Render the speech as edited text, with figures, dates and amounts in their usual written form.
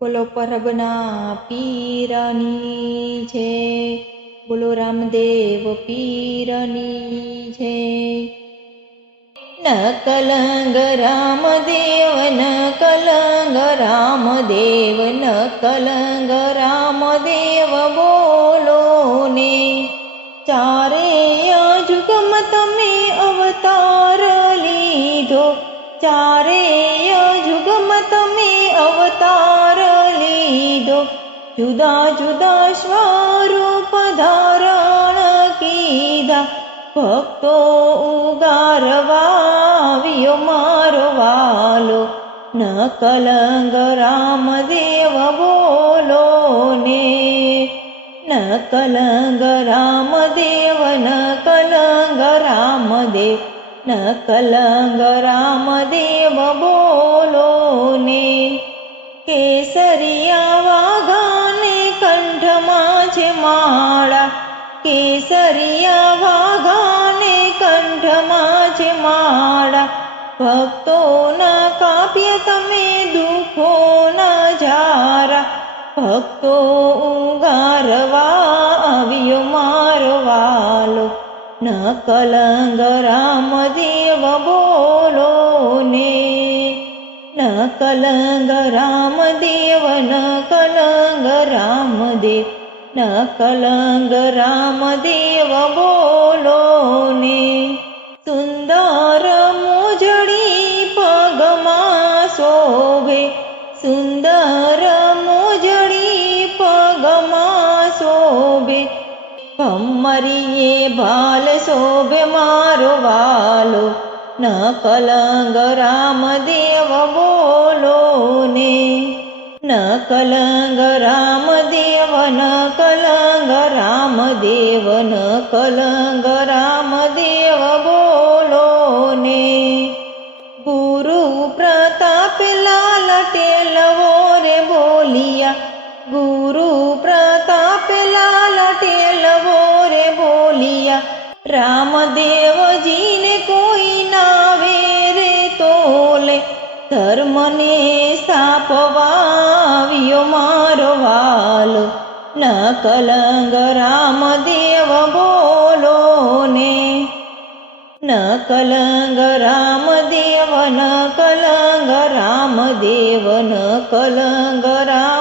બોલો પરબના પીરની છે, બોલો રામદેવ પીરની છે। ન કલંગ રામદેવ, ન કલંગ રામદેવ, ન કલંગ રામદેવ બોલો ને। ચારે યુગમાં તમે અવતાર લીધો, ચારે યુગમાં તમે અવતાર લીધો। જુદા જુદા સ્વરૂપ ધારણ કીધા, ભક્તો ઉગારવા આવ્યો મારો વાલો। ન કલંગ રામદેવ બોલો ને, ન કલંગ રામદેવ, ન કલંગ રામદેવ, ન કલંગ રામદેવ બોલો ને। કેસરિયા વાઘાને કંઠમાં છે માળા, કેસરિયા વાઘાને કંઠમાં છે માળા। ભક્તોના કાપ્ય તમે દુઃખોના ઝારા, ભક્તો ઉગારવા આવ્યો મારો વાલો। ન કલંગ રામદેવ બોલો ને, ન કલંગ રામદેવ, ન કલંગ રામદેવ, ન કલંગ રામદેવ બોલો ને। સુંદર મોજડી પગમાં શોભે, સુંદર મોજડી પગમાં શોભે, ભમરીએ ભાલ શોભે મારો વાલો। ન કલંગ રામદેવ બોલો ને, ન કલંગ રામદેવ, ન કલંગ રામદેવ, ન કલંગ રામદેવ બોલો ને। ગુરુ પ્રતાપ લાલ ટેલવો રે બોલિયા, ગુરુ પ્રતાપ લાલ ટેલવો રે બોલિયા। રામદેવજીને કોઈ નાવે રે તોલે, ધર્મને સ્થાપવા આવ્યો મારો વાલો। ન કલંગ રામદેવ બોલો ને, ન કલંગ રામદેવ, ન કલંગ રામદેવ, ન કલંગ રામ